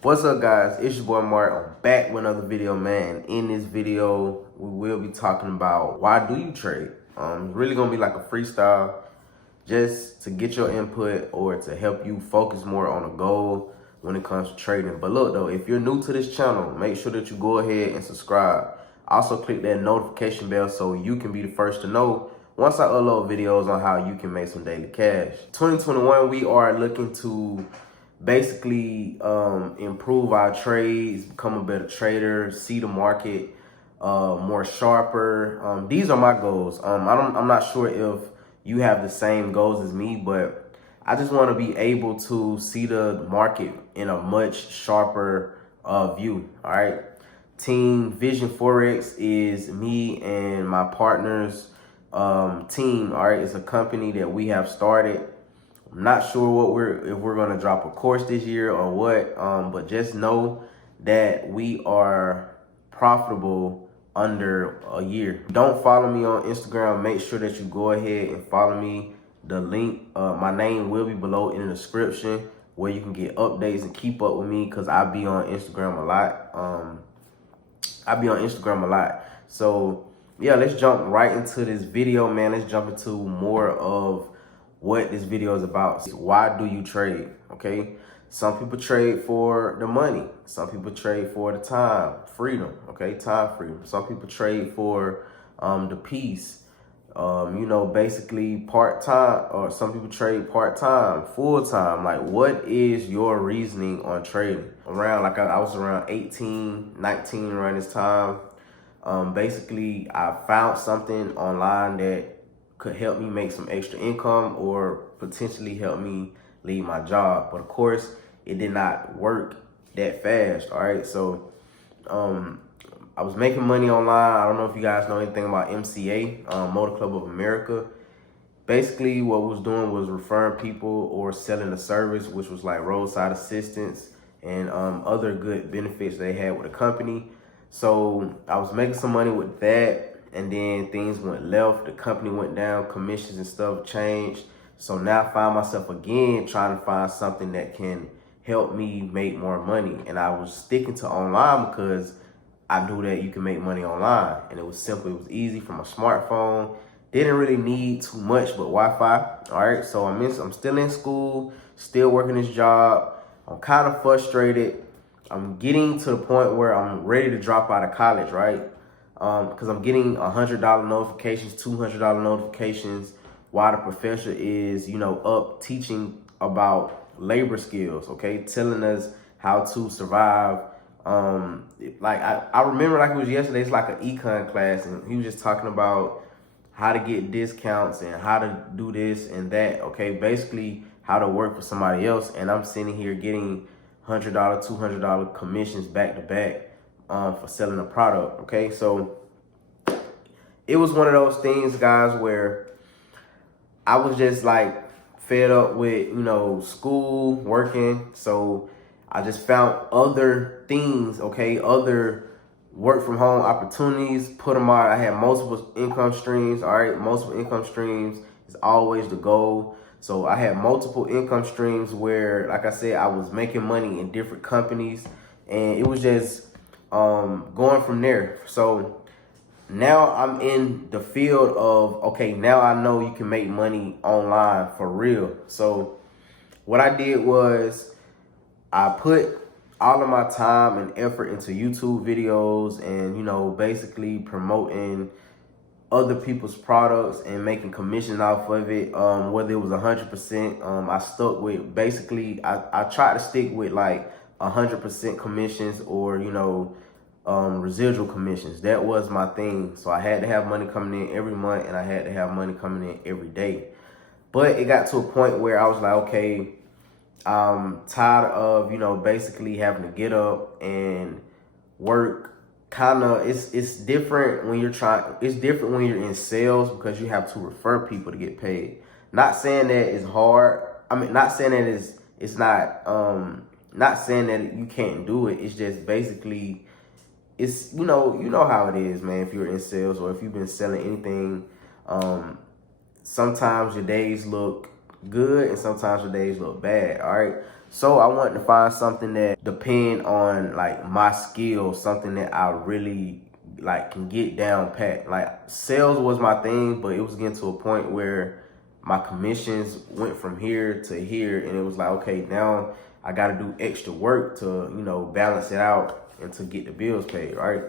What's up, guys? It's your boy Mark. I'm back with another video, man. In this video, we will be talking about why do you trade. It's really gonna be like a freestyle, just to get your input or to help you focus more on a goal when it comes to trading. But look though, if you're new to this channel, make sure that you go ahead and subscribe. Also click that notification bell so you can be the first to know once I upload videos on how you can make some daily cash. 2021, we are looking to basically improve our trades, become a better trader, see the market more sharper. These are my goals. I'm not sure if you have the same goals as me, but I just want to be able to see the market in a much sharper view. All right. Team Vision Forex is me and my partner's team. All right. It's a company that we have started. I'm not sure if we're gonna drop a course this year or what, but just know that we are profitable under a year. Don't follow me on Instagram. Make sure that you go ahead and follow me. The link, my name will be below in the description where you can get updates and keep up with me because I be on Instagram a lot. So yeah, let's jump right into this video, man. Let's jump into more of what this video is about. Why do you trade? Okay, some people trade for the money, some people trade for the time freedom. Okay, time freedom. Some people trade for the peace, basically part-time, or some people trade part-time, full-time. Like, what is your reasoning on trading? Around, like, I was around 18, 19 around this time. Basically I found something online that could help me make some extra income or potentially help me leave my job. But of course, it did not work that fast. All right. So I was making money online. I don't know if you guys know anything about MCA, Motor Club of America. Basically, what we was doing was referring people or selling a service, which was like roadside assistance and other good benefits they had with the company. So I was making some money with that. And then things went left, the company went down, commissions and stuff changed. So now I find myself again trying to find something that can help me make more money. And I was sticking to online because I knew that you can make money online. And it was simple, it was easy from a smartphone. Didn't really need too much but Wi-Fi. All right, so I'm still in school, still working this job. I'm kind of frustrated. I'm getting to the point where I'm ready to drop out of college, right? Because I'm getting $100 notifications, $200 notifications while the professor is, up teaching about labor skills, okay? Telling us how to survive. I remember like it was yesterday, it's like an econ class, and he was just talking about how to get discounts and how to do this and that, okay? Basically, how to work for somebody else. And I'm sitting here getting $100, $200 commissions back to back. For selling a product, okay? So it was one of those things, guys, where I was just like fed up with, school, working. So I just found other things, okay? Other work from home opportunities, put them out. I had multiple income streams, all right? Multiple income streams is always the goal. So I had multiple income streams where, like I said, I was making money in different companies, and it was just going from there. So now I'm in the field of, okay, now I know you can make money online for real. So what I did was I put all of my time and effort into YouTube videos and, basically promoting other people's products and making commission off of it. Whether it was 100%, I stuck with, basically, I tried to stick with like 100% commissions or, residual commissions. That was my thing. So I had to have money coming in every month, and I had to have money coming in every day. But it got to a point where I was like, okay, I'm tired of, basically having to get up and work. It's different when it's different when you're in sales because you have to refer people to get paid. Not saying that it's hard. I mean, not saying that it's not saying that you can't do it. It's just basically, it's, you know how it is, man. If you're in sales or if you've been selling anything, sometimes your days look good and sometimes your days look bad. All right. So I wanted to find something that depend on like my skills, something that I really like can get down pat. Like sales was my thing, but it was getting to a point where my commissions went from here to here, and it was like, okay, now I got to do extra work to, you know, balance it out and to get the bills paid, right?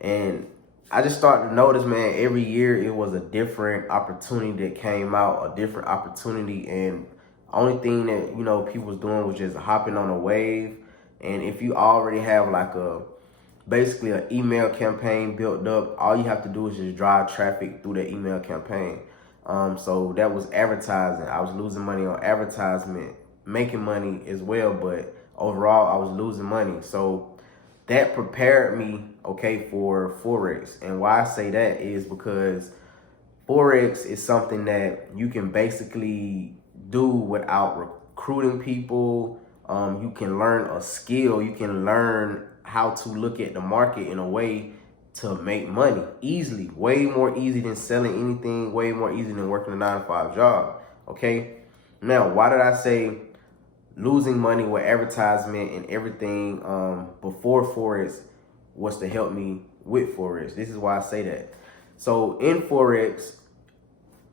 And I just started to notice, man, every year it was a different opportunity that came out, a different opportunity. And only thing that, you know, people was doing was just hopping on a wave. And if you already have like basically an email campaign built up, all you have to do is just drive traffic through the email campaign. So that was advertising. I was losing money on advertisement, making money as well, but overall I was losing money. So that prepared me, okay, for forex. And why I say that is because forex is something that you can basically do without recruiting people. You can learn a skill. You can learn how to look at the market in a way to make money easily, way more easy than selling anything, way more easy than working a 9-to-5 job. Okay. Now, why did I say losing money with advertisement and everything before forex was to help me with forex? This is why I say that. So in forex,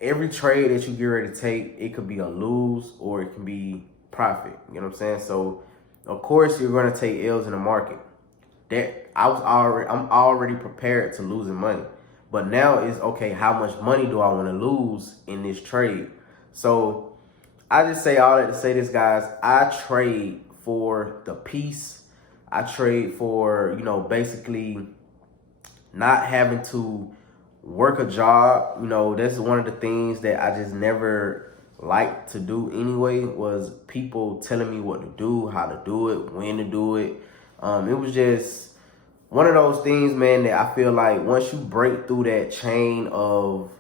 every trade that you get ready to take, it could be a lose or it can be profit. You know what I'm saying? So of course you're going to take L's in the market. That I'm already prepared to losing money. But now is, okay, how much money do I want to lose in this trade? So I just say all that to say this, guys. I trade for the peace. I trade for, you know, basically not having to work a job. You know, that's one of the things that I just never liked to do anyway, was people telling me what to do, how to do it, when to do it. It was just one of those things, man, that I feel like once you break through that chain of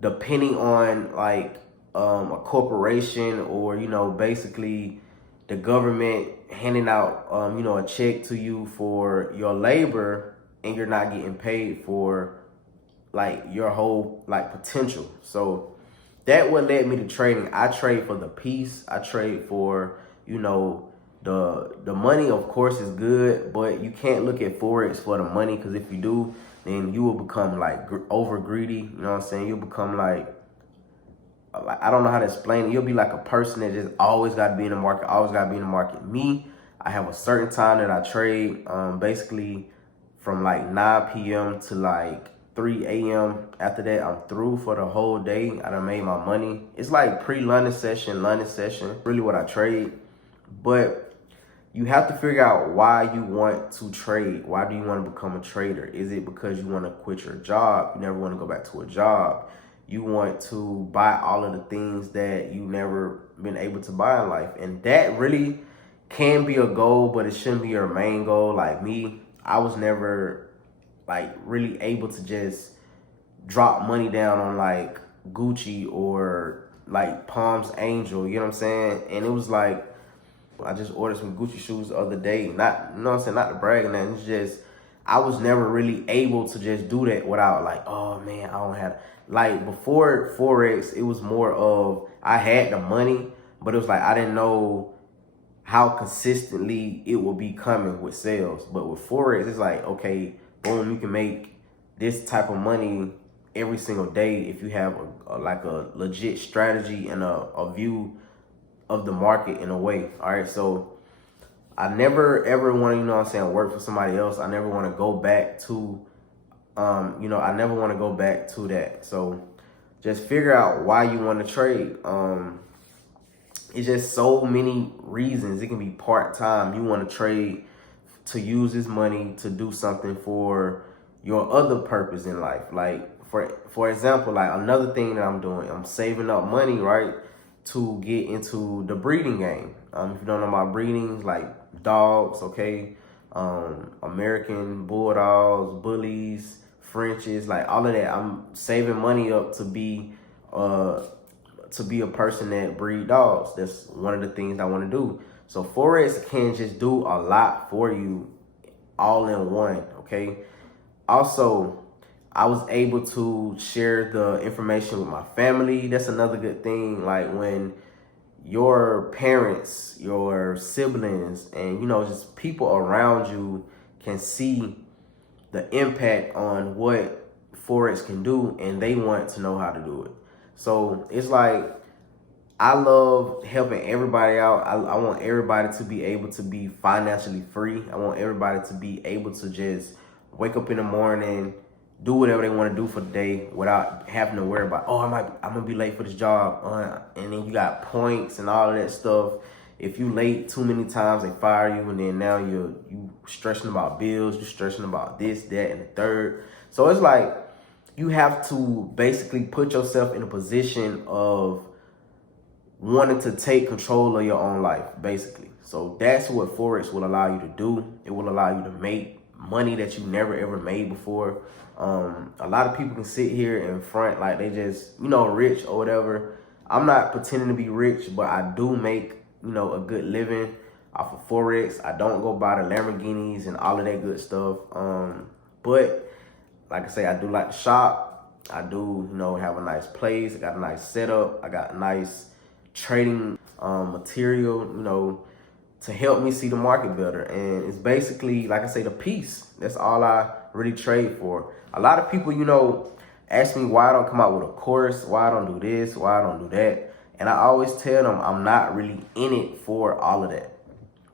depending on like a corporation or, you know, basically the government handing out, you know, a check to you for your labor, and you're not getting paid for like your whole like potential. So that what led me to trading. I trade for the peace. I trade for, you know, the money, of course, is good, but you can't look at forex for the money, because if you do, then you will become like over greedy. You know what I'm saying? You'll become like I don't know how to explain it. You'll be like a person that just always got to be in the market, always got to be in the market. Me, I have a certain time that I trade, basically from like 9 p.m. to like 3 a.m. After that, I'm through for the whole day. I done made my money. It's like pre-London session, really what I trade. But you have to figure out why you want to trade. Why do you want to become a trader? Is it because you want to quit your job? You never want to go back to a job. You want to buy all of the things that you never been able to buy in life. And that really can be a goal, but it shouldn't be your main goal. Like me, I was never like really able to just drop money down on like Gucci or like Palms Angel, you know what I'm saying? And it was like, I just ordered some Gucci shoes the other day. Not, you know what I'm saying, not to brag and that. It's just, I was never really able to just do that without like, oh man, I don't have, like before forex, it was more of, I had the money, but it was like, I didn't know how consistently it will be coming with sales. But with forex, it's like, okay, boom, you can make this type of money every single day if you have like a legit strategy and a view of the market in a way. All right, so I never ever want to, you know what I'm saying, work for somebody else. I never want to go back to you know, I never want to go back to that. So just figure out why you want to trade. It's just so many reasons. It can be part-time. You want to trade to use this money to do something for your other purpose in life. Like for example, like another thing that I'm doing, I'm saving up money, right, to get into the breeding game. If you don't know about breeding, like dogs, okay, American Bulldogs, Bullies, Frenches, like all of that. I'm saving money up to be a person that breed dogs. That's one of the things I want to do. So forex can just do a lot for you all in one, okay? Also, I was able to share the information with my family. That's another good thing. Like when your parents, your siblings, and just people around you can see the impact on what forex can do, and they want to know how to do it. So it's like, I love helping everybody out. I want everybody to be able to be financially free. I want everybody to be able to just wake up in the morning, do whatever they want to do for the day without having to worry about, oh, I'm gonna be late for this job, and then you got points and all of that stuff. If you late too many times, they fire you, and then now you stressing about bills, you stressing about this, that, and the third. So it's like, you have to basically put yourself in a position of wanting to take control of your own life, basically. So that's what forex will allow you to do. It will allow you to make money that you never ever made before. A lot of people can sit here in front like they just rich or whatever. I'm not pretending to be rich, but I do make a good living off of forex. I don't go buy the Lamborghinis and all of that good stuff. But like I say, I do like to shop. I do have a nice place. I got a nice setup. I got a nice trading material, to help me see the market better. And it's basically, like I say, the peace. That's all I really trade for. A lot of people, ask me why I don't come out with a course, why I don't do this, why I don't do that. And I always tell them I'm not really in it for all of that.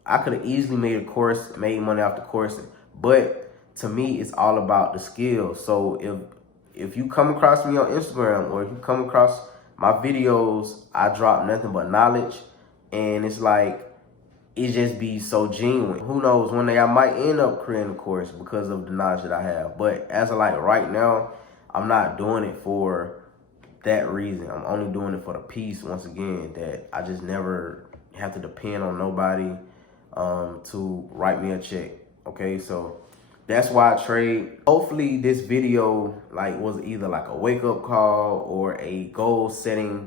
I could have easily made a course, made money off the course, but to me, it's all about the skill. So if you come across me on Instagram, or if you come across my videos, I drop nothing but knowledge, and it's like, it just be so genuine. Who knows, one day I might end up creating a course because of the knowledge that I have. But as of like right now, I'm not doing it for that reason. I'm only doing it for the peace, once again, that I just never have to depend on nobody to write me a check. Okay, so that's why I trade. Hopefully this video was either like a wake-up call or a goal setting,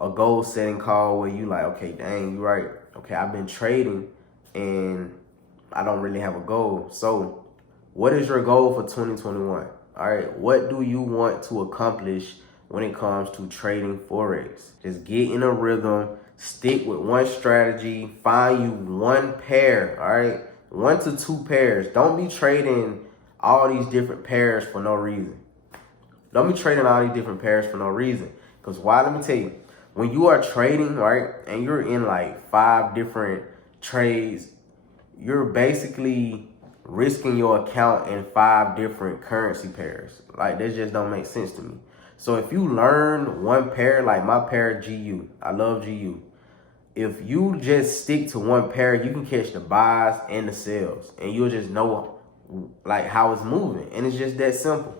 a goal setting call where you like, okay, dang, you right. Okay, I've been trading and I don't really have a goal. So what is your goal for 2021? All right, what do you want to accomplish when it comes to trading forex? Just get in a rhythm, stick with one strategy, find you one pair, all right? 1 to 2 pairs. Don't be trading all these different pairs for no reason. Don't be trading all these different pairs for no reason. Because why? Let me tell you. When you are trading, right, and you're in like 5 different trades, you're basically risking your account in 5 different currency pairs. Like, that just don't make sense to me. So if you learn one pair, like my pair GU, I love GU. If you just stick to one pair, you can catch the buys and the sells, and you'll just know like how it's moving. And it's just that simple.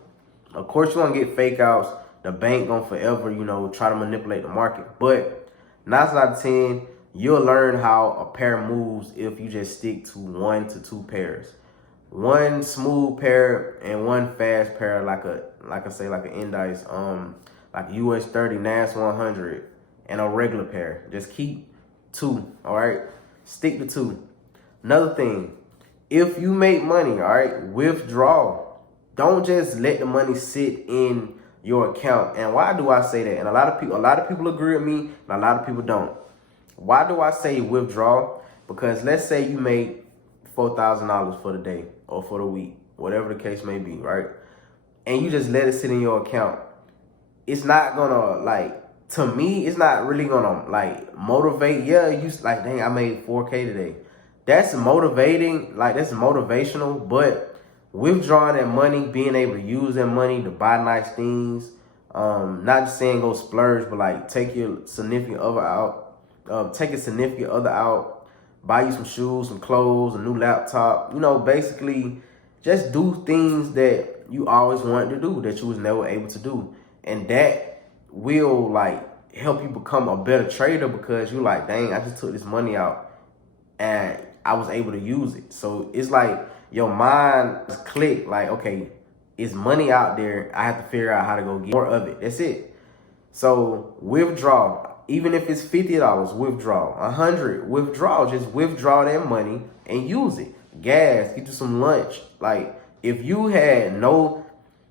Of course, you're gonna get fake outs. The bank gonna forever, try to manipulate the market. But 9 out of 10, you'll learn how a pair moves if you just stick to 1 to 2 pairs. One smooth pair and one fast pair, like an index, like US 30, NAS 100, and a regular pair. Just keep 2, all right? Stick to 2. Another thing, if you make money, all right, withdraw. Don't just let the money sit in your account. And why do I say that? And a lot of people agree with me, and a lot of people don't. Why do I say withdraw? Because let's say you made $4,000 for the day or for the week, whatever the case may be, right? And you just let it sit in your account. It's not gonna, to me, it's not really gonna motivate. Yeah, you like, dang, I made 4K today. That's motivating, that's motivational, but withdrawing that money, being able to use that money to buy nice things, not just saying go splurge, but take your significant other out, buy you some shoes, some clothes, a new laptop, basically just do things that you always wanted to do that you was never able to do. And that will help you become a better trader, because you're like, dang, I just took this money out and I was able to use it. So it's like your mind just click, okay, it's money out there. I have to figure out how to go get more of it. That's it. So withdraw. Even if it's $50, withdraw. 100, withdraw. Just withdraw that money and use it. Gas, get you some lunch. If you had no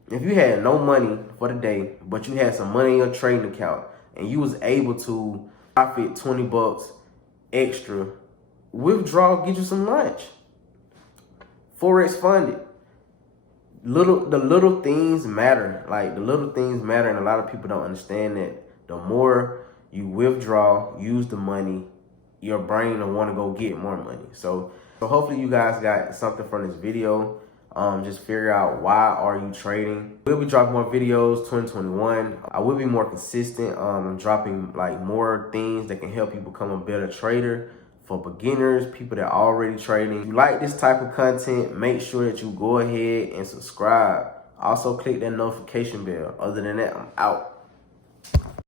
money for the day, but you had some money in your trading account, and you was able to profit 20 bucks extra. Withdraw, get you some lunch. Forex funded. The little things matter. Like, the little things matter, and a lot of people don't understand that. The more you withdraw, use the money, your brain will want to go get more money. So hopefully you guys got something from this video. Just figure out, why are you trading? We'll be dropping more videos 2021. I will be more consistent. I'm dropping like more things that can help you become a better trader. For beginners, people that are already trading. If you like this type of content, make sure that you go ahead and subscribe. Also click that notification bell. Other than that, I'm out.